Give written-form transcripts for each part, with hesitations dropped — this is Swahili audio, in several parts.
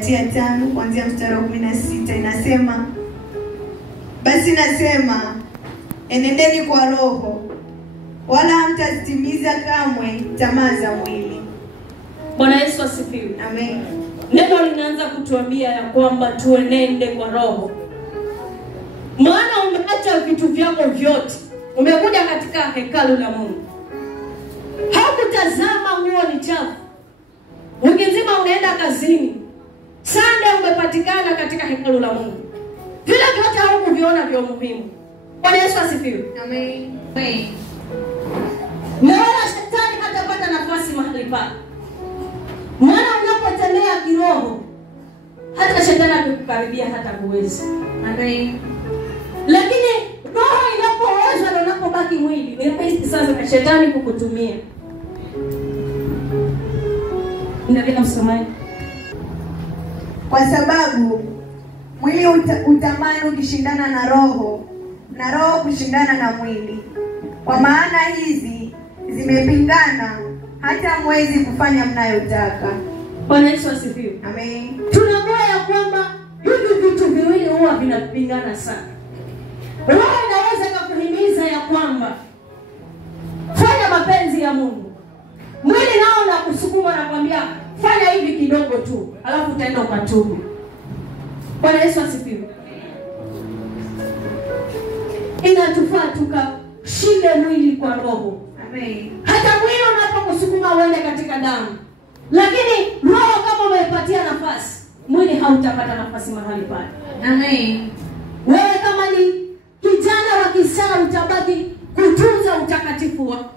5 kuanzia mstari wa 16 inasema, basi nasema enendeni kwa roho, wala hamtazitimiza kamwe tamaa za mwili. Bwana Yesu asifiwe. Amen. Neno linaanza kutuambia ya kwamba tuenende kwa roho. Maana umeacha vitu vyako vyote. Umekuja katika hekalu la Mungu. Hakutazama nguo ni chafu. Wiki nzima unaenda kazini. Sunday umepatikana katika hekalu la Mungu. Vile vyote haukuviona vya muhimu. Bwana Yesu asifiwe. Amen. Amen. Na wala shetani hatapata nafasi mahali pale. Maana unapotembea kiroho, hata shetani akukaribia hata kuweza. Amen. Lakini roho inapoweza na unapobaki mwili, ni rahisi sasa kwa shetani kukutumia. Ndio msomaji. Kwa sababu mwili utamani ukishindana na roho kushindana na mwili. Kwa maana hizi zimepingana hata mwezi kufanya mnayotaka. Bwana Yesu asifiwe. Amen. Tunaona ya kwamba hivi vitu viwili huwa vinapingana sana. Roho inaweza kukuhimiza ya kwamba fanya mapenzi ya Mungu. Mwili nao na kusukuma na kwambia fanya hivi kidogo tu, alafu utaenda ukatubu. Bwana Yesu asifiwe. Inatufaa tukashinde mwili kwa roho. Amen. Hata mwili unapokusukuma uende katika damu. Lakini roho kama umeipatia nafasi, mwili hautapata nafasi mahali pale. Amen. Wewe kama ni kijana wa kisana utabaki kutunza utakatifu wako.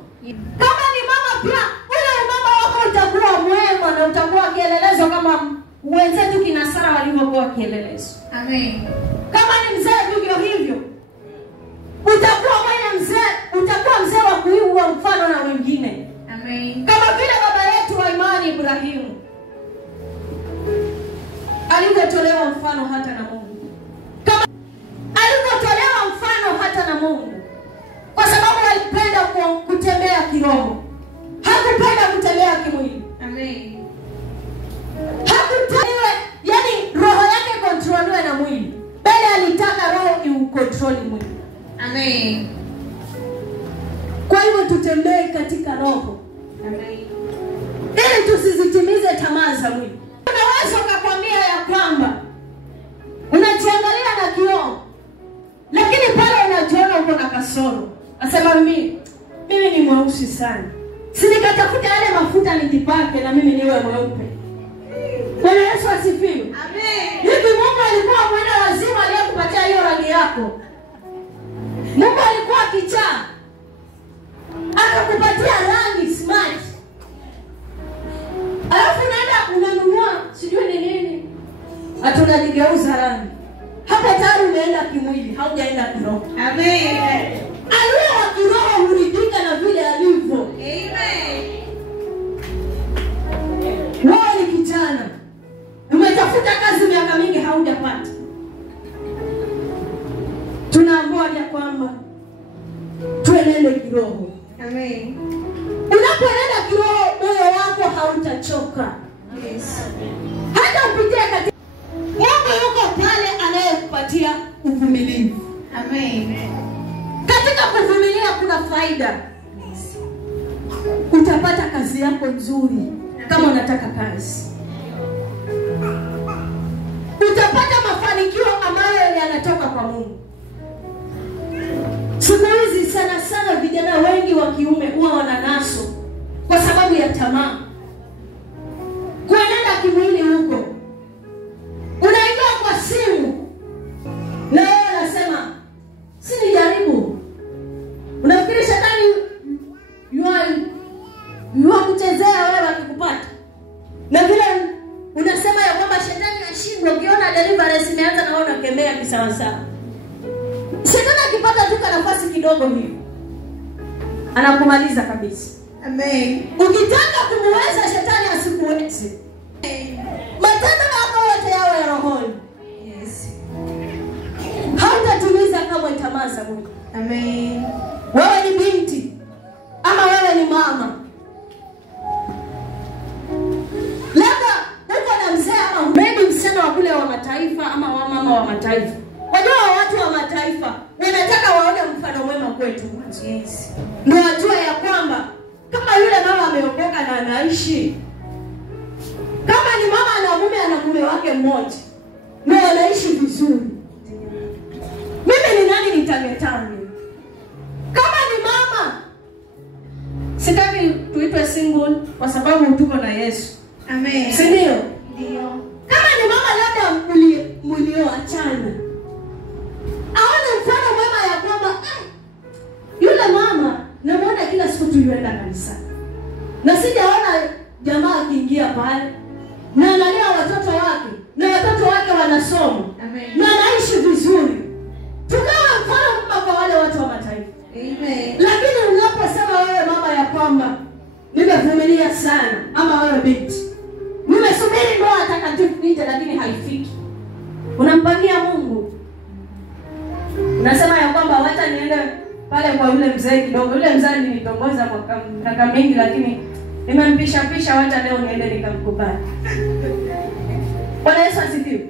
Kama ni mama pia, ule mama wako utakuwa mwema na utakuwa kielelezo kama wenzetu kina Sara walivyokuwa kielelezo. Amen. Kama ni mzee vivyo hivyo, utakuwa mzee wa kuigwa mfano na wengine. Amen. Kama vile baba yetu wa imani Ibrahimu alivyotolewa mfano hata na Mungu. Kama alivyotolewa mfano hata na Mungu. Kwa sababu alipenda kutembea kiroho. Hakupenda kutembea kimwili. Amen. Hakutaka yani roho yake kontroliwe na mwili. Bali alitaka roho iukontroli mwili. Amen. Kwa hivyo tutembee katika roho. Amen. Ili tusizitimize tamaa za mwili. Unaweza kukwambia ya kwamba unajiangalia na kioo, lakini pale unajiona uko na kasoro. Asema mimi ni mweusi sana. Si nikatafuta yale mafuta nijipake na mimi niwe mweupe. Bwana Yesu asifiwe. Amen. Hivi Mungu alikuwa mwana lazima aliyekupatia hiyo rangi yako? Mungu alikuwa kichaa akakupatia rangi smart. Alafu unaenda unanunua sijui ni nini. Hatunajigeuza rangi. Hapa tayari umeenda kimwili, haujaenda kiroho. Amen. Aliye wa kiroho huridhika na vile alivyo. Amen. Wewe ni kijana. Umetafuta kazi miaka mingi haujapata. Tunaambiwa ya kwamba tuenende kiroho. Amen. Unapoenda kiroho moyo wako hautachoka. Yes. Hata upitie katika Mungu yuko pale anayekupatia uvumilivu. Amen. Katika kuvumilia kuna faida. Utapata kazi yako nzuri kama unataka kazi. Utapata mafanikio ambayo yanatoka kwa Mungu. Siku hizi sana vijana wengi wa kiume huwa wananaswa kwa sababu ya tamaa. Kuenenda kimwili huko. Unaingia kwa simu na wewe unasema sinijaribu. Unafikiri shetani yua kuchezea wewe akikupata. Na vile unasema ya kwamba shetani ashindwe, ukiona deliverance imeanza na wewe unakemea kisawasawa. Shetani akipata tu nafasi kidogo hivi anakumaliza kabisa. Amen. Ukitaka kumuweza shetani asikuweze. Matendo yako yote yawe rohoni. Yes. Hautatimiza kama tamaa za Mungu. Amen. Wewe ni binti ama wewe ni mama. Labda uko na mzee ama maybe ule wa mataifa ama wamama wa mataifa. Wajua watu wa mataifa wanataka waone mfano mwema kwetu. Yes. Ndio wajua ya kwamba kama yule mama ameokoka na anaishi, kama ni mama ana mume wake mmoja na anaishi vizuri, mimi ni nani nitangetani? Kama ni mama, sitaki tuitwe single kwa sababu tuko na Yesu. Amen. Si ndio? Ndio. Kama ni mama labda mlioachana, aone mfano mwema ya kwamba yule mama namuona kila siku tulienda kanisa, na sijaona jamaa akiingia pale na analea watoto wake na watoto wake wanasoma. Amen. Na anaishi vizuri. Tukawa mfano mwema kwa wale watu wa mataifa. Amen. Lakini unaposema wewe mama ya kwamba nimevumilia sana, ama wewe binti nimesubiri ndoa takatifu nje lakini haifiki, unampangia Mungu, unasema ya kwamba wacha niende pale kwa yule mzee kidogo. Yule mzee nilitongoza kwa miaka mingi lakini nimempisha wacha leo niende nikamkubali. Bwana Yesu asifiwe.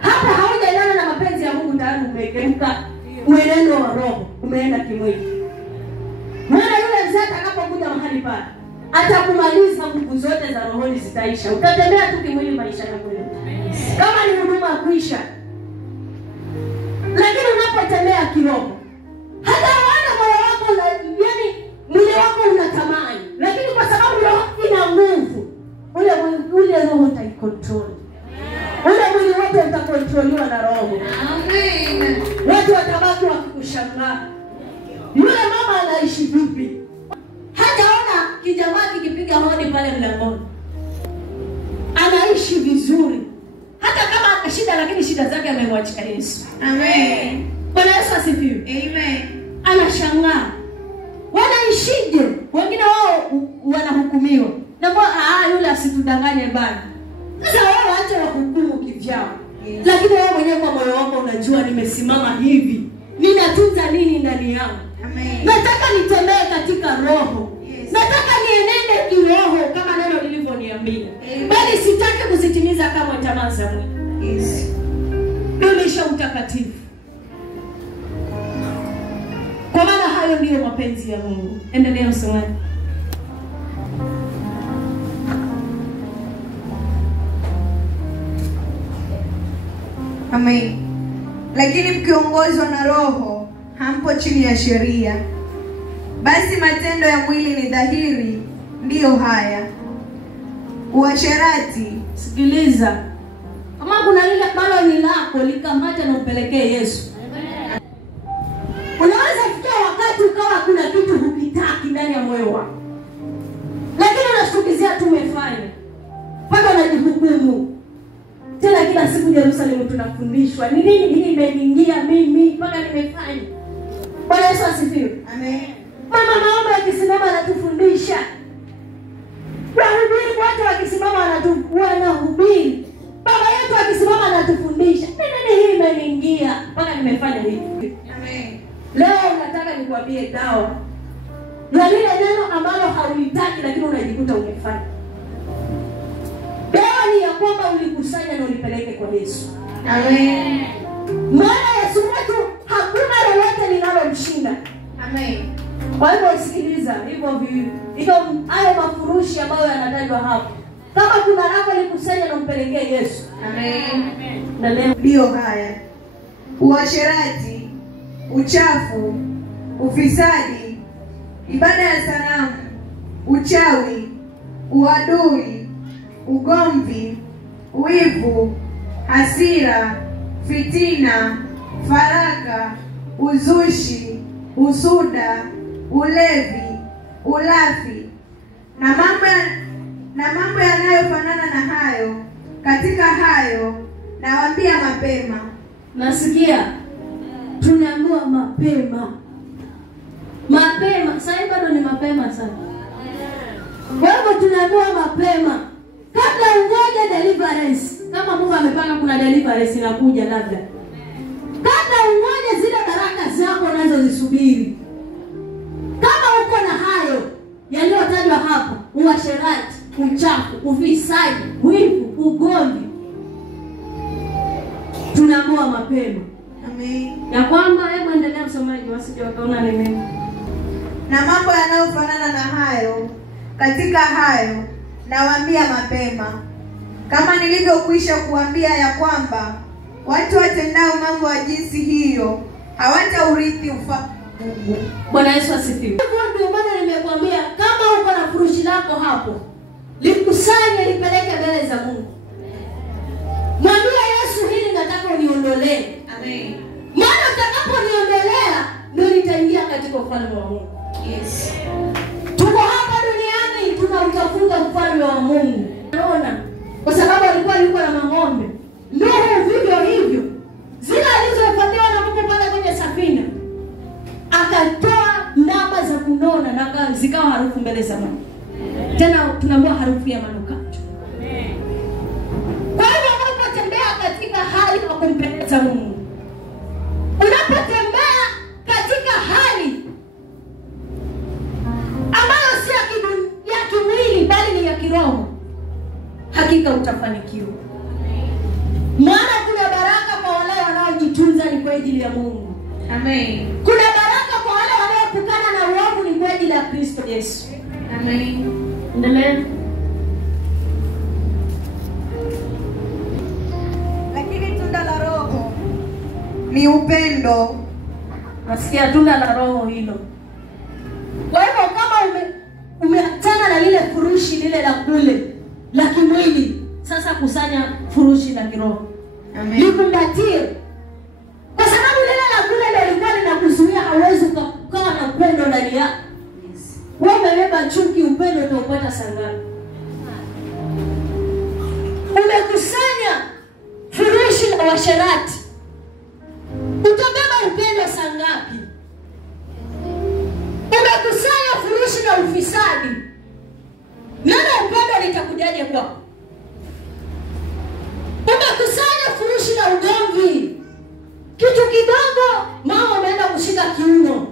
Hata haujaendana na mapenzi ya Mungu tayari umegeuka mwenendo wa roho, umeenda kimwili. Maana yule mzee atakapokuja mahali pale atakumaliza, nguvu zote za rohoni zitaisha. Utatembea tu kimwili maisha yako yote. Kama ni huduma kuisha. Lakini unapotembea kiroho, hata wana moyo wako yani mwili wako unatamani, lakini kwa sababu roho ina nguvu, ule roho utaikontrol. Ule mwili wote utakontroliwa na roho. Amen. Watu watabaki wakikushangaa. Yule mama anaishi vipi? Hataona kijamaa kikipiga hodi pale mlangoni. Anaishi vizuri. Hata kama ana shida lakini shida zake amemwachia Yesu. Amen. Bwana Yesu asifiwe. Amen. Anashangaa. Wanaishije? Wengine wao wanahukumiwa. Na kwa yule asitudanganye bana. Sasa wao waache wahukumu kivyao. Yes. Lakini wewe mwenyewe kwa moyo wako unajua nimesimama hivi. Ninatunza nini ndani yangu? Amen. Nataka nitembee katika roho. Yes. Nataka nienende kiroho kama neno lilivyoniambia. Amen. Bali sitaki kuzitimiza kama tamaa za mwili. Yes. Dumisha utakatifu. Kwa maana hayo ndiyo mapenzi ya Mungu. Endelea usomaji. Amen. Lakini mkiongozwa na roho hampo chini ya sheria. Basi matendo ya mwili ni dhahiri, ndiyo haya: uasherati. Sikiliza. Kama kuna lile ambalo ni lako, likamate na upelekee Yesu. Unaweza fikia wakati ukawa kuna kitu hukitaki ndani ya moyo wako, lakini unashtukizia tu umefanya. Mpaka unajihukumu. Tena kila siku Yerusalemu tunafundishwa. Ni nini imeniingia mimi mpaka nimefanya? Bwana Yesu asifiwe. Amen. Mama maombi akisimama anatufundisha. Wahubiri wote wakisimama wanahubiri. Baba yetu akisimama anatufundisha. Nini hii imeniingia mpaka nimefanya hivi? Amen. Leo nataka nikwambie dawa na lile neno ambalo haulitaki lakini unajikuta umefanya. Dawa ni ya kwamba ulikusanya na ulipeleke kwa Yesu. Amen. Maana Yesu wetu hakuna lolote linalomshinda. Amen. Kwa hivyo sikiliza, hivyo hayo mafurushi ambayo yanatajwa hapo. Kama kuna lako likusanya na umpelekee Yesu. Amen. Na leo Ndiyo haya: uasherati, uchafu, ufisadi, ibada ya sanamu, uchawi, uadui, ugomvi, wivu, hasira, fitina, faraka, uzushi, usuda, ulevi, ulafi na mambo yanayofanana na hayo. Katika hayo nawaambia mapema. nasikia tunaambiwa mapema. Sasa bado ni mapema sana. Kwa hivyo tunaambiwa mapema. Kabla ungoje deliverance. Kama Mungu amepanga kuna deliverance inakuja labda. Kabla ungoje zile baraka zako unazozisubiri. Kama uko na hayo yaliyotajwa hapo, uasherati, uchafu, ufisadi, wivu, ugomvi, tunaamua mapema. Amen. Ya kwamba hebu endelea msomaji wasije wakaona ni mimi. Na mambo yanayofanana na hayo, katika hayo nawaambia mapema, kama nilivyokwisha kuambia ya kwamba watu watendao mambo ya jinsi hiyo hawataurithi ufalme wa Mungu. Bwana Yesu asifiwe. Ndio maana nimekuambia kama uko na furushi lako hapo, likusanye lipeleke mbele za Mungu. Mwambie Yesu, hili nataka uniondolee. Amen. Maana utakaponiondolea ndio nitaingia katika ufalme wa Mungu. Yes. Tuko hapa duniani tunautafuta ufalme wa Mungu. Unaona? Kwa sababu alikuwa yuko na mang'ombe. Nuhu vivyo hivyo. Zile alizofuatiwa na Mungu pale kwenye safina. Akatoa ndama za kunona na zikawa harufu mbele za Mungu. Tena tunaambiwa harufu ya manukato. Kwa hiyo unapotembea katika hali ya kumpendeza Mungu, unapotembea katika hali ambayo si ya kimwili bali ni ya kiroho, hakika utafanikiwa. Maana kuna baraka kwa wale wanaojitunza ni kwa ajili ya Mungu. Amen. Kuna baraka kwa wale wanaopukana na uovu ni kwa ajili ya Kristo Yesu. Amen. Endelea. Lakini tunda la Roho ni upendo. Nasikia tunda la Roho hilo. Kwa hivyo kama umeachana na lile furushi lile la kule la kimwili, sasa kusanya furushi la kiroho. Amen. Likumbatie. Kwa sababu lile la kule ndio lilikuwa linakuzuia hauwezi kukaa na upendo ndani yako. Yes. Wewe umebeba chuki, upendo utaupata sangani. Umekusanya furushi la washerati, utabeba upendo sangapi? Umekusanya furushi la ufisadi, neno upendo litakujaje kwako? Umekusanya furushi la ugomvi, kitu kidogo mama umeenda kushika kiuno,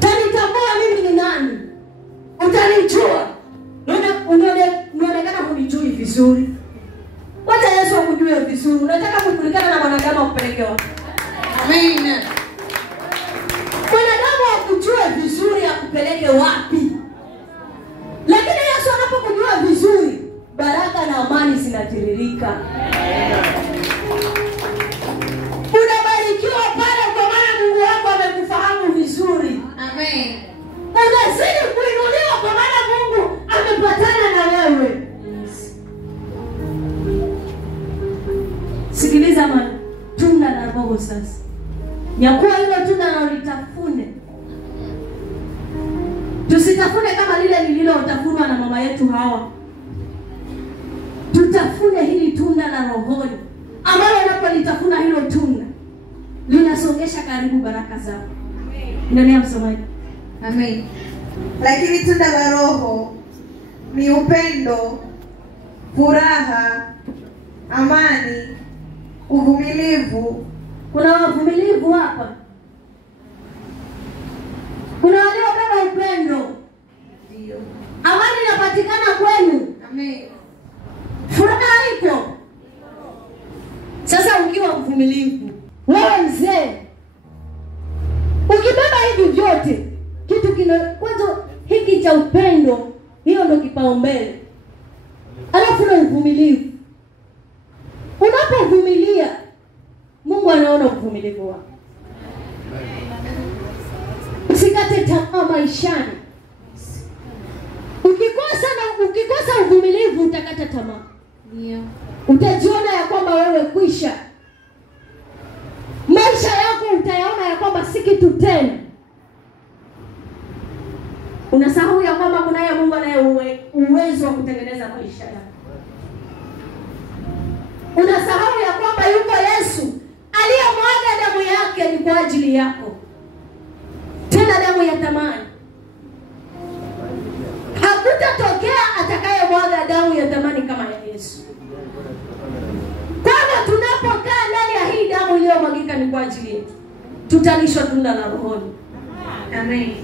tanitambua mimi ni nani? Utanijua. Unaonekana hunijui vizuri. Wacha Yesu akujue vizuri. Unataka kujulikana na mwanadamu akupelekewa. Amen. Mwanadamu akujue vizuri akupeleke wapi? Lakini Yesu anapokujua vizuri, baraka na amani zinatiririka. Unabarikiwa pale kwa maana Mungu wako amekufahamu vizuri. Amen. Unazidi kuinuliwa kwa maana Mungu amepatana na wewe. Sikiliza maana tunda la Roho sasa. Nyakuwa hilo tunda na litafune. Tusitafune kama lile lililotafunwa na mama yetu Hawa. Tutafune hili tunda la rohoni, ambalo unapolitafuna hilo tunda linasongesha karibu baraka zako. Endelea msomaji. Amen. Lakini tunda la Roho ni upendo, furaha, amani, uvumilivu. Kuna wavumilivu hapa. Kuna waliobeba upendo. Ndio. Amani inapatikana kwenu. Amen. Furaha ipo. Sasa ukiwa mvumilivu, wewe mzee, ukibeba hivi vyote, kitu kwanza hiki cha upendo, hiyo ndio kipaumbele. Alafu na uvumilivu. Unapovumilia, Mungu anaona uvumilivu wako. Usikate tamaa maishani. Ukikosa uvumilivu utakata tamaa. Ndio. Utajiona ya kwamba wewe kwisha. Maisha yako utayaona ya kwamba si kitu tena. Unasahau ya kwamba kunaye Mungu anaye uwezo wa kutengeneza maisha yako. Unasahau ya kwamba yuko Yesu aliyemwaga damu yake ni kwa ajili yako. Tena damu ya thamani. Hakutatokea atakayemwaga damu ya thamani kama ya Yesu. Kwa hivyo tunapokaa ndani ya hii damu iliyomwagika ni kwa ajili yetu, tutalishwa tunda la rohoni. Amen.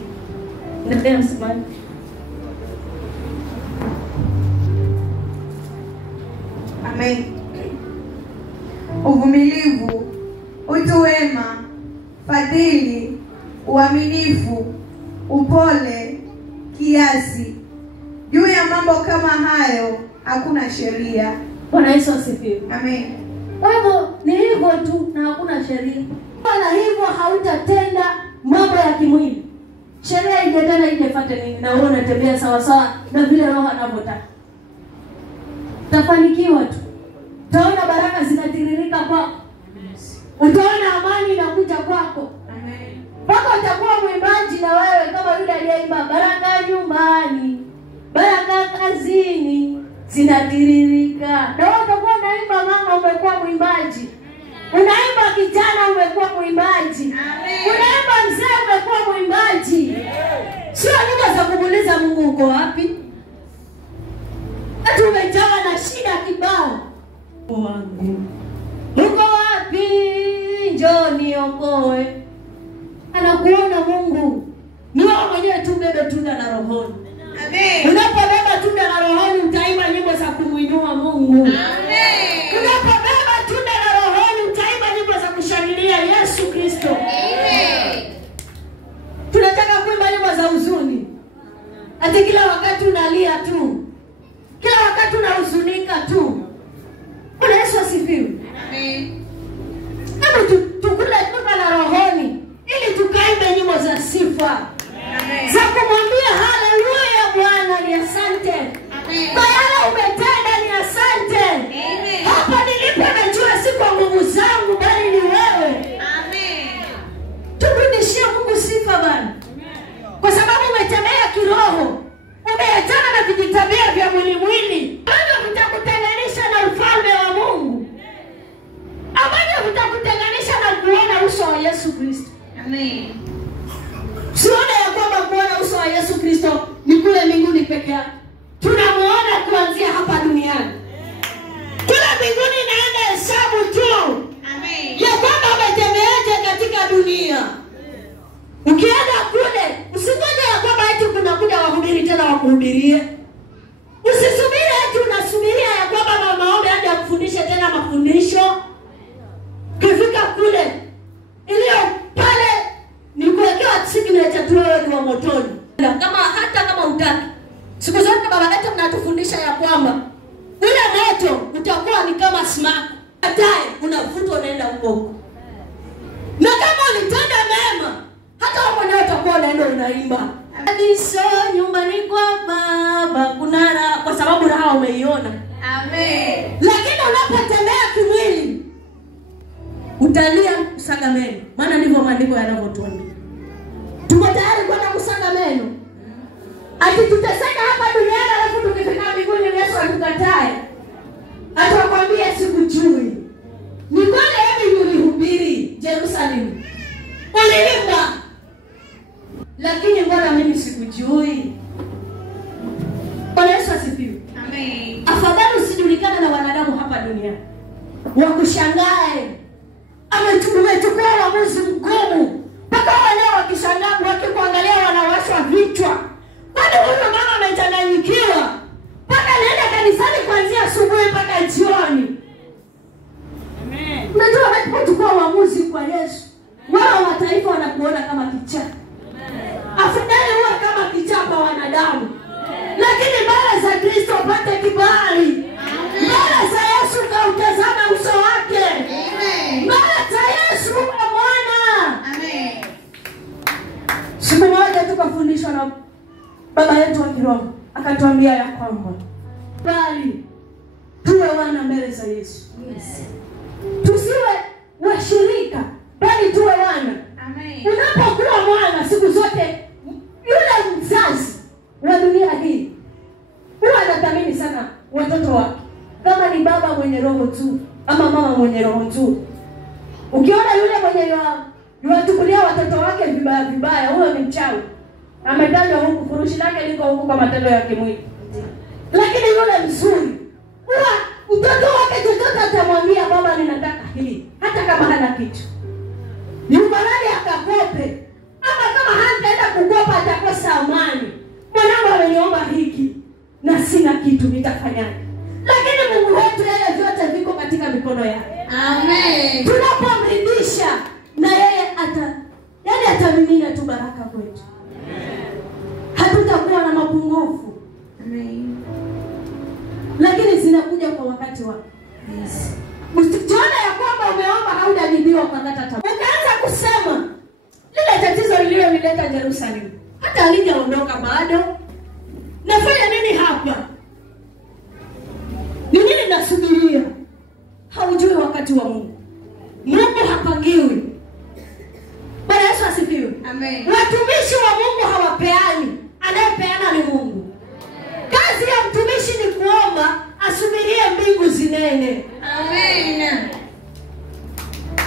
Ndio msimamo. Amen. uvumilivu, utu wema, fadhili, uaminifu, upole, kiasi. Juu ya mambo kama hayo hakuna sheria. Bwana Yesu asifiwe. Amen. Kwa hivyo ni hivyo tu na hakuna sheria. Wala hivyo hautatenda mambo ya kimwili. Sheria ije tena ijefuate nini? Na wewe unatembea sawa sawa na vile Roho anavyotaka. Utafanikiwa tu. Utaona baraka zinatiririka kwako. Utaona amani inakuja kwako. Amen. Mpaka utakuwa mwimbaji na wewe kama yule aliyeimba, baraka nyumbani, baraka kazini zinatiririka. Na wewe utakuwa unaimba mama, umekuwa mwimbaji. Unaimba kijana, umekuwa mwimbaji. Unaimba mzee, umekuwa mwimbaji. Sio nyumba za kumuuliza Mungu uko wapi? Hata umejawa na shida kibao. Wangu, uko wapi? Njoo niokoe. Anakuona Mungu. Ni wewe mwenyewe tu bebe tunda la rohoni. Amen. Unapobeba tunda la rohoni utaimba nyimbo za kumuinua Mungu. Amen. Unapobeba tunda la rohoni utaimba nyimbo za kushangilia Yesu Kristo. Amen. Tunataka kuimba nyimbo za huzuni. Ati kila wakati unalia tu. Kila wakati unahuzunika tu. Bwana Yesu asifiwe. Amen. Hebu tukule tunda la rohoni ili tukaimbe nyimbo za sifa. Amen. Za kumwambia haleluya Bwana, ni asante. Amen. Kwa yale umetenda ni asante. Amen. Hapa nilipo najua si kwa nguvu zangu bali ni wewe. Amen. Turudishie Mungu sifa Bwana. Kwa sababu umetembea kiroho. Umeachana na vijitabia vya mwili. Ambavyo vitakutenganisha na ufalme wa Mungu. Ambavyo vitakutenganisha na kuona uso wa Yesu Kristo. Amen. Sione ya kwamba kuona uso wa Yesu Kristo ni kule mbinguni peke yake. Tunamuona kuanzia hapa duniani. Kule mbinguni naenda hesabu tu. Amen. Ya kwamba umetembeaje katika dunia. Ukienda kule, usingoje ya kwamba eti kunakuja wahubiri tena wakuhubirie. Usisubiri eti unasubiria ya kwamba maombi aje akufundishe tena mafundisho. Kifika kule, iliyo pale ni kuwekewa signature tu wewe ni wa motoni. Hata kama utaki. Siku zote baba yetu mnatufundisha ya kwamba ule moto utakuwa ni kama smoke. Baadaye unavutwa unaenda huko. Na kama ulitenda mema, hata wewe mwenyewe utakuwa unaenda unaimba. Hadiso nyumbani kwa baba kuna raha, kwa sababu raha umeiona. Amen. Lakini unapotembea kimwili utalia kusaga meno. Maana ndivyo maandiko yanavyotuambia. Tuko tayari kwenda kusaga meno. Ati tutasaka hapa duniani alafu tukifika mbinguni Yesu atukatae. Atakwambia sikujui. Ni kweli hivi ulihubiri Yerusalemu. Uliimba. Lakini mbona mimi sikujui? Bwana Yesu asifiwe. Amen. Afadhali usijulikane na wanadamu hapa duniani. Wakushangae. Umechukua uamuzi mgumu. Mpaka wale wakishangaa wakikuangalia wanawashwa vichwa. Kwani huyo mama amechanganyikiwa? Mpaka naenda kanisani kuanzia asubuhi mpaka jioni. Amen. Unajua wanapochukua uamuzi kwa Yesu, wao mataifa wanakuona kama kichaa. Afadhali huwa kama kichaa kwa wanadamu. Lakini mbele za Kristo upate kibali. Mbele za Yesu kautazama uso wake. Amen. Mbele za Yesu Bwana. Amen. Siku moja tukafundishwa na baba yetu wa kiroho, akatuambia ya kwamba bali tuwe wana mbele za Yesu. Yes. Tusiwe washirika, bali tuwe wana. Amen. Unapokuwa mwana siku zote, yule mzazi wa dunia hii huwa anathamini sana watoto wake. Kama ni baba mwenye roho tu ama mama mwenye roho tu. Ukiona yule mwenye yuatukulia watoto wake vibaya, huyo ni mchawi. Ametajwa huku, furushi lake liko huku kwa matendo ya kimwili. Lakini yule mzuri, huwa mtoto wake chochote atamwambia baba ninataka hii, hata kama hana kitu. Nyumbani akakope. Ama kama hataenda kukopa atakosa amani. Mwanangu ameniomba hiki na sina kitu, nitafanyaje? Lakini Mungu wetu yeye vyote viko katika mikono yake. Amen. Tunapomridhisha na yeye atamimina tu baraka kwetu. Hatutakuwa na mapungufu. Amen. Lakini zinakuja kwa wakati wake. Yes. Usijione ya kwamba umeomba haujajibiwa kwa kata tamaa. Ukaanza kusema lile tatizo lililonileta Yerusalemu hata halijaondoka bado. Nafanya nini hapa? Ni nini nasubiria? Haujui wakati wa Mungu. Mungu hapangiwi. Bwana Yesu asifiwe. Amen. Watumishi wa Mungu hawapeani. Anayepeana ni Mungu. Kazi ya mtumishi ni kuomba, asubirie mbingu zinene. Amen.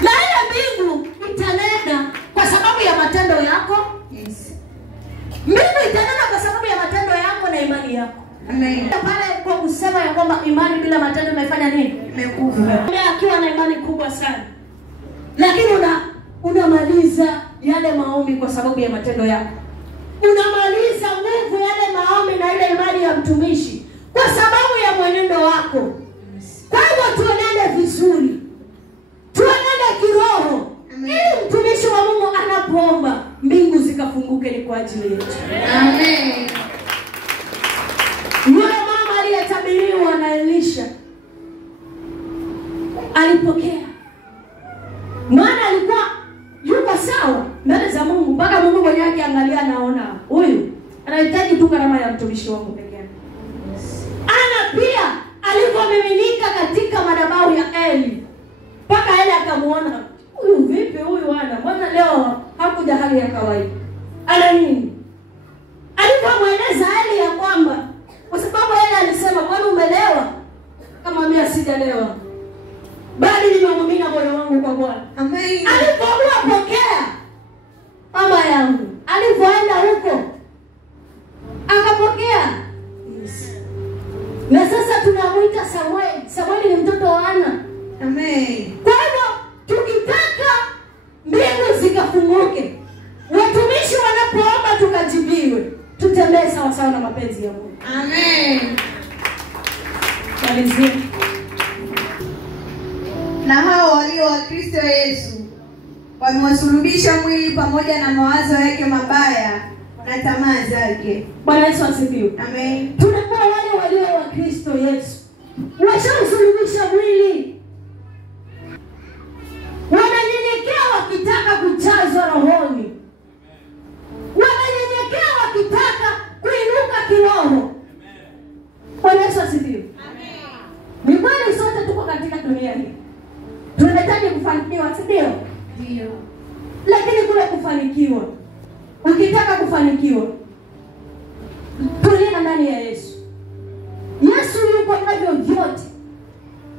Na ile mbingu itanena kwa sababu ya matendo yako. Yes. Mbingu itanena kwa sababu ya matendo yako na imani yako. Amen. Pale kwa kusema ya kwamba imani bila matendo imefanya nini? Imekufa. Akiwa na imani kubwa sana. Lakini unamaliza yale maombi kwa sababu ya matendo yako. Unamaliza nguvu yale maombi na ile imani ya mtumishi kwa sababu ya mwenendo wako. Kwa hivyo tuenende vizuri. Tuenende kiroho. Ili mtumishi wa Mungu anapoomba mbingu zikafunguke ni kwa ajili yetu. Amen. Yule mama aliyetabiriwa na Elisha alipokea. Maana alikuwa yuko sawa mbele za Mungu, mpaka Mungu mwenyewe akiangalia naona huyu anahitaji tu karama ya mtumishi wangu pekee yake. Ana pia alipomiminika katika madhabahu ya Eli, mpaka Eli akamuona, huyu vipi huyu wana? Mbona leo hakuja hali ya kawaida? Ana nini? Alipomweleza Eli ya kwamba kwa sababu Eli alisema, "Kwani umelewa?" Akamwambia, "Sijalewa, bali nimemimina moyo wangu kwa Bwana." Amen. Alipoamua pokea mama yangu, alipoenda huko akapokea. Yes. Na sasa tunamuita Samueli. Samueli ni mtoto wa Ana. Amen. Kwa hivyo tukitaka mbingu zikafunguke, watumishi wanapoomba tukajibiwe, tutembee sawa sawa na mapenzi ya Mungu. Amen. Malizia. Na hao walio wa Kristo Yesu wamewasulubisha mwili pamoja na mawazo yake mabaya na tamaa zake. Bwana Yesu asifiwe. Amen. Tunakuwa wale walio wa Kristo Yesu. Washamsulubisha mwili. Wananyenyekea wakitaka kujazwa rohoni. Wananyenyekea wakitaka kuinuka kiroho. Bwana Yesu asifiwe. Amen. Ni kweli sote tuko katika dunia hii. Tunahitaji kufanikiwa, si ndio? Ndio. Lakini kule kufanikiwa, ukitaka kufanikiwa, tulia ndani ya Yesu. Yesu yuko navyo vyote.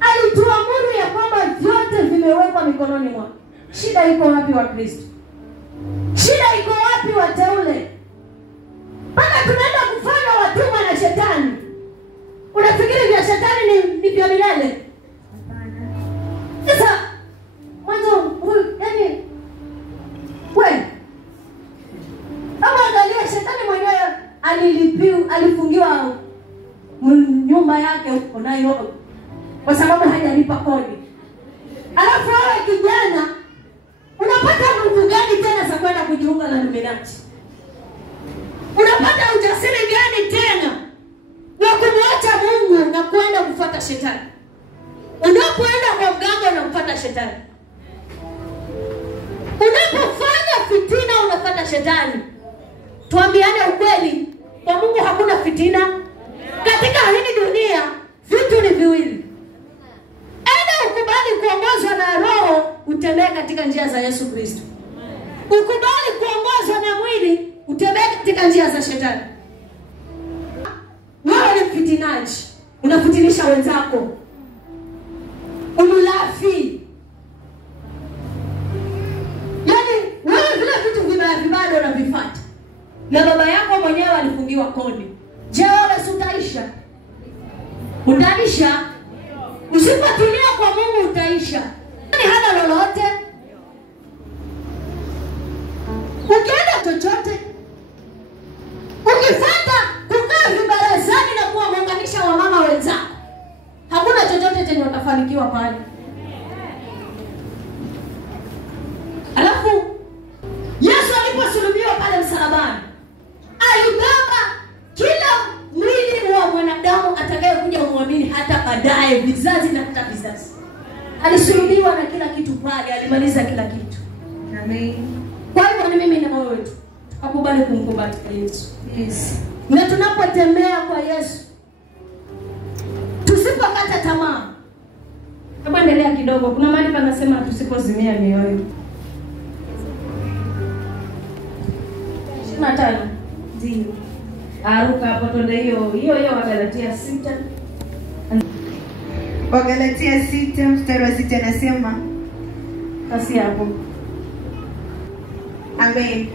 Alituamuru ya kwamba vyote vimewekwa mikononi mwake. Shida iko wapi wa Kristo? Shida iko wapi wateule? Mpaka tunaenda kufanya watumwa na shetani. Unafikiri vya shetani ni vya milele? Hapana. Sasa mwanzo huyu yani wewe kama angalia shetani mwenyewe alifungiwa nyumba yake huko nayo kwa sababu hajalipa kodi. Alafu wewe kijana unapata nguvu gani tena za kwenda kujiunga na Illuminati? Unapata ujasiri gani tena wa kumwacha Mungu na kwenda kufuata shetani? Unapoenda kwa mganga unafuata shetani. Unapofanya fitina unafuata shetani. Tuambiane ukweli, kwa Mungu hakuna fitina. Katika hii dunia vitu ni viwili. Aidha ukubali kuongozwa na Roho, utembee katika njia za Yesu Kristo. Ukubali kuongozwa na mwili, utembee katika njia za shetani. Wewe ni mfitinaji, unafitinisha wenzako. Umulafi. Yaani wewe vile vitu vibaya unavifuata. Na baba yako mwenyewe alifungiwa kodi. Je, wewe si utaisha? Utaisha? Usipotulia kwa Mungu utaisha. Ni hana lolote. Ukienda chochote, ukifuata kukaa vibarazani na kuwaunganisha wamama wenzako, hakuna chochote chenye utafanikiwa pale. Alisulubiwa na kila kitu pale, alimaliza kila kitu. Amen. Kwa hivyo ni mimi na wewe tu tukubali kumkumbatia Yesu. Yes. Na tunapotembea kwa Yesu, tusipokata tamaa. Kama endelea kidogo, kuna mahali panasema tusipozimia mioyo. 25. Ndio. Aruka hapo tonde hiyo Wagalatia 6. Wagalatia 6 mstari wa 6 anasema kasi hapo. Amen.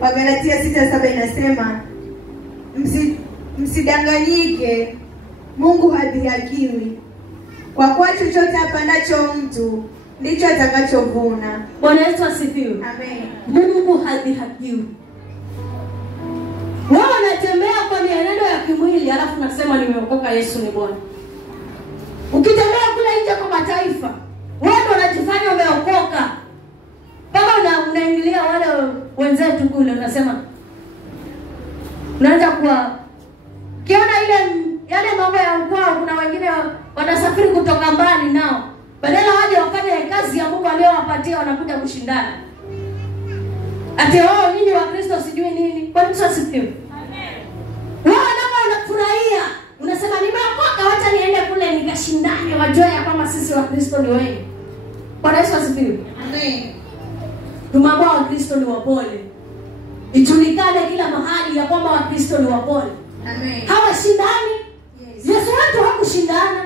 Wagalatia 6:7 inasema msidanganyike, Mungu hadhihakiwi. Kwa kuwa chochote apandacho mtu ndicho atakachovuna. Bwana Yesu asifiwe. Amen. Mungu hadhihakiwi. Wewe unatembea kwa mienendo ya kimwili alafu nasema nimeokoka, Yesu ni Bwana. Ukitembea kule nje kwa mataifa, wewe unajifanya umeokoka. Kama unaingilia wale wenzetu kule unasema unaanza kuwa kiona yale mambo ya kwao, kuna wengine wanasafiri kutoka mbali nao. Badala waje wafanye kazi ya Mungu aliyowapatia wanakuja kushindana. Ati wao nyinyi wa Kristo sijui nini. Kwa nini asifiwe? Amen. Wao unafurahia, unasema nimeokoka, wacha niende kule nikashindane, wajue ya kwamba sisi wa Kristo ni wengi. Bwana Yesu asifiwe. Amen. Tumambao wa Kristo ni wapole. Ijulikane kila mahali ya kwamba wa Kristo ni wapole. Amen. Hawashindani. Yes. Yesu wetu hakushindana.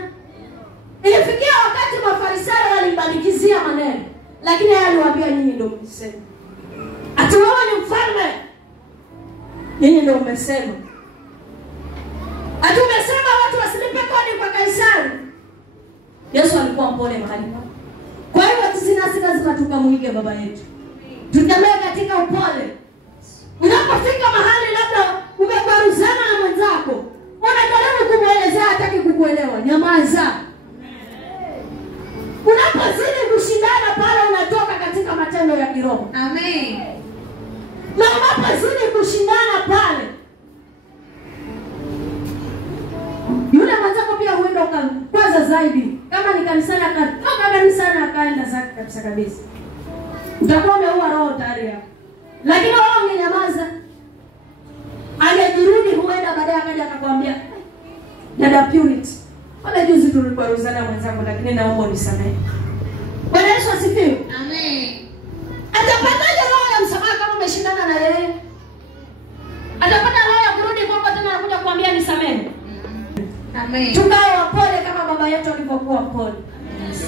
Ilifikia wakati Mafarisayo walimbandikizia maneno, lakini yeye aliwaambia nyinyi ndio msema. Ati wewe ni mfalme. Nyinyi ndio mmesema. Ati umesema watu wasilipe kodi kwa Kaisari. Yesu alikuwa mpole mahali hapo. Kwa hiyo sisi lazima tukamuige baba yetu. Tutembee katika upole. Unapofika mahali labda umekwaruzana na mwenzako, unajaribu kumuelezea hataki kukuelewa, nyamaza. Unapozidi kushindana pale unatoka katika matendo ya kiroho. Amen. Na unapozidi kushindana pale, yule mwenzako pia huenda kwanza zaidi. Kama ni kanisani akatoka kanisani akaenda zake kabisa. Utakuwa umeua roho tayari hapo. Lakini wao ungenyamaza, angejirudi huenda baadaye akaja akakwambia, dada Purity, wala juzi tulikuwa rozana mwenzangu lakini naomba unisamehe. Bwana Yesu asifiwe. Amen. Atapataje roho ya msamaha kama umeshindana na yeye? Atapata roho ya kurudi kwako tena anakuja kuambia nisamehe. Amen. Tukae wapole kama baba yetu alivyokuwa mpole.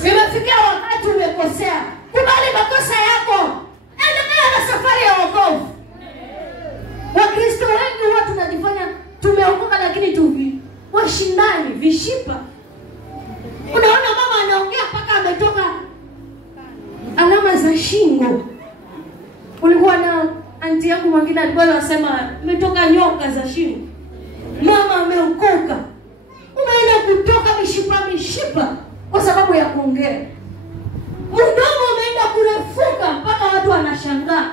Imefikia wakati umekosea, kubali makosa yako. Endelea na safari ya wokovu. Wakristo wengi huwa tunajifanya tumeokoka lakini washindani vishipa. Unaona mama anaongea mpaka ametoka alama za shingo. Ulikuwa na anti yangu mwingine alikuwa anasema umetoka nyoka za shingo. Mama ameokoka. Umeenda kutoka mishipa kwa sababu ya kuongea. Mdomo umeenda kurefuka mpaka watu wanashangaa.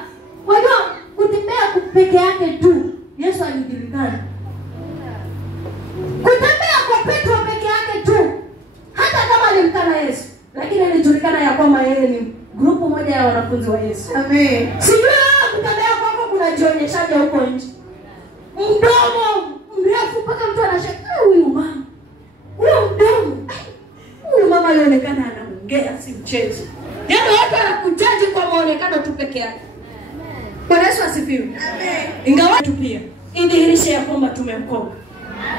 Wajua kutembea peke yake tu Yesu alijulikana. Kutembea kwa Petro peke yake tu, hata kama alimkana Yesu, lakini alijulikana ya kwamba yeye ni grupu moja ya wanafunzi wa Yesu. Amen. Sijui kutembea kwako kunajionyeshaje huko nje. Mdomo mrefu mpaka mtu anashangaa huyu mama. Huyu mdomo. Huyu mama anaonekana anaongea si mchezo. Yaani watu wanakujaji kwa muonekano tu peke yake. Bwana Yesu asifiwe. Amen. Ingawa tu pia idhihirishe ya kwamba tumeokoka.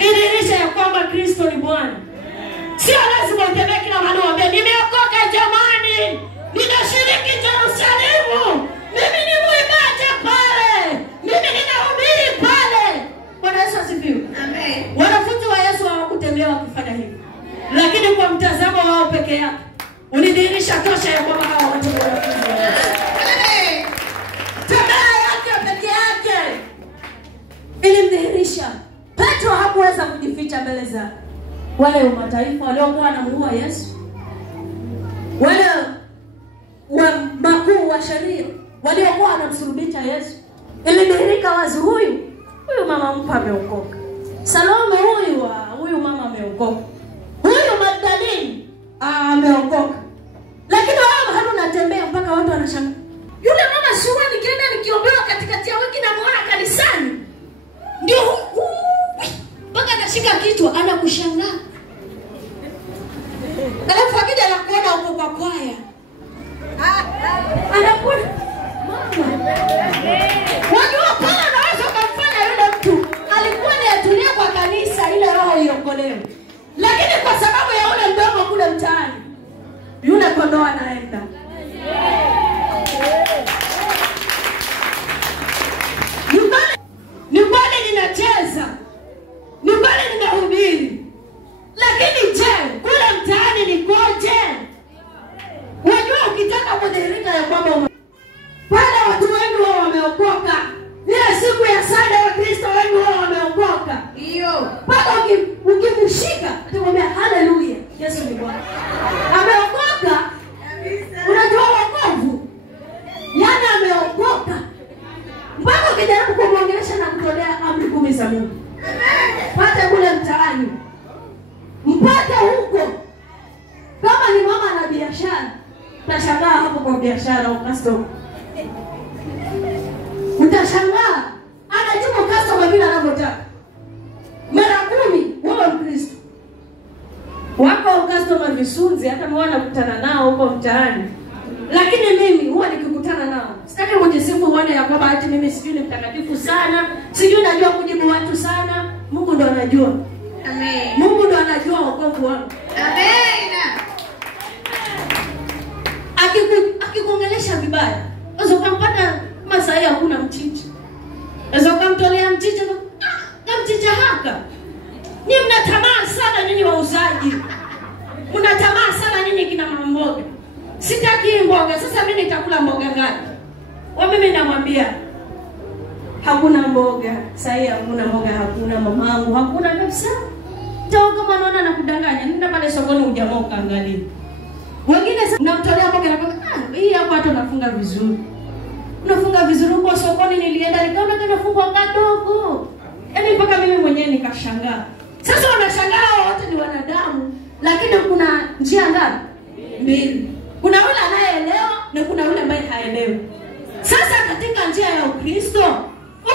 Idhihirishe ya kwamba Kristo ni Bwana. Sio lazima utembee kila mahali uambie nimeokoka jamani. Ninashiriki Yerusalemu. Mimi ni mwimbaji pale. Mimi ninahubiri pale. Bwana Yesu asifiwe. Amen. Wanafunzi wa Yesu hawakutembea wakifanya hivi. Lakini kwa mtazamo wao peke yake ulidhihirisha tosha ya kwamba hawa watu ni wanafunzi wa Yesu. Amen. Tembea yake peke yake ilimdhihirisha. Petro hakuweza kujificha mbele za wale wa mataifa waliokuwa wanamuua Yesu. Wale wa makuu wa sheria waliokuwa wanamsulubisha Yesu. Ilidhihirika wazi huyu mama mpa ameokoka. Salome huyu mama ameokoka. Huyu Magdalene ameokoka. kondoo anaenda. Ni kweli ninacheza, ni kweli ninahubiri, lakini je, kule mtaani nikoje? Wajua ukitaka kudhihirika ya kwamba pale watu wengi wao wameokoka, ile siku ya Sunday wa Kristo wengi wao wameokoka. Hiyo. Paka ukimshika atamwambia haleluya, Yesu ni Bwana. Ameokoka. Unajua wokovu? Yaani ameokoka. Mpaka ukijaribu kumwongelesha na kutolea amri 10 za Mungu. Pata kule mtaani. Mpaka huko. Kama ni mama na biashara, utashangaa hapo kwa biashara au customer. Utashangaa anajibu customer bila anavyotaka. Mara 10 wewe Mkristo. Wako customer visunzi hata mwana kukutana nao huko mtaani. Lakini mimi huwa nikikutana nao, sitaki kujisifu uone ya kwamba ati mimi sijui ni mtakatifu sana, sijui najua kujibu watu sana. Mungu ndo anajua. Amen. Mungu ndo anajua wokovu wangu. Amen. Akikuongelesha vibaya, unaweza kumpata kama saa hii hakuna mchicha. Unaweza kumtolea mchicha na mchicha haka. Ni mna tamaa sana nyinyi wauzaji. Mna tamaa sana nyinyi kina mboga. Sitaki mboga, sasa mimi nitakula mboga ngapi? Mimi namwambia hakuna mboga. Saa hii hakuna mboga, hakuna mamangu, hakuna kabisa. Ndio kama naona nakudanganya, nenda pale sokoni hujamoka angalia. Wengine namtolea mboga na kwamba hii hapa hata nafunga vizuri. Unafunga vizuri kwa sokoni, nilienda nikaona kana funga kadogo. Yaani mpaka mimi mwenyewe nikashangaa. Sasa wanashangaa wote ni wanadamu, lakini kuna njia ngapi? Mbili. Kuna yule anayeelewa na kuna yule ambaye haelewi. Sasa katika njia ya Ukristo,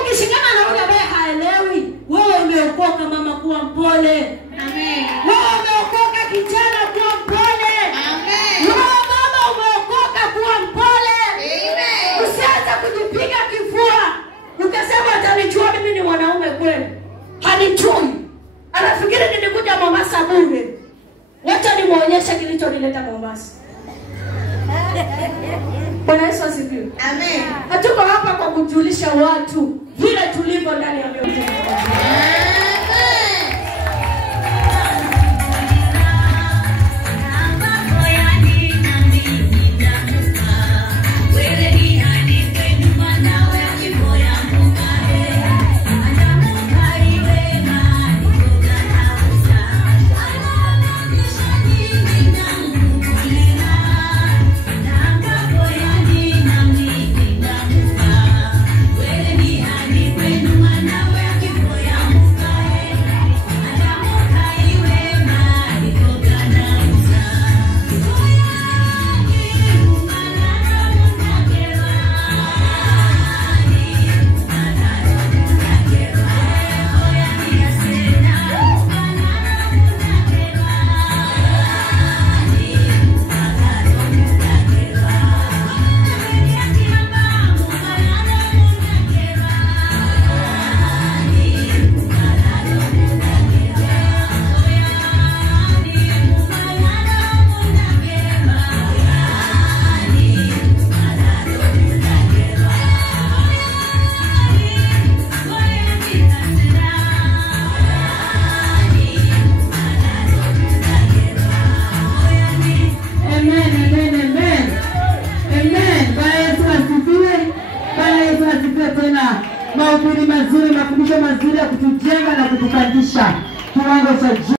ukishikana na yule ambaye haelewi, wewe umeokoka mama, kuwa mpole. Amen. Wewe umeokoka kijana, kuwa mpole. Amen. Wewe mama umeokoka, kuwa mpole. Amen. Usianze kujipiga kifua. Ukasema atanijua mimi ni mwanaume kweli. Hanijui. Anafikiri nilikuja Mombasa bure. Wacha nimuonyeshe kilichonileta Mombasa. Bwana Yesu asifiwe. Amen. Hatuko hapa kwa kujulisha watu vile tulivyo ndani ya mioyo yetu. Mahubiri mazuri, mafundisho mazuri ya kutujenga na kutupandisha kiwango cha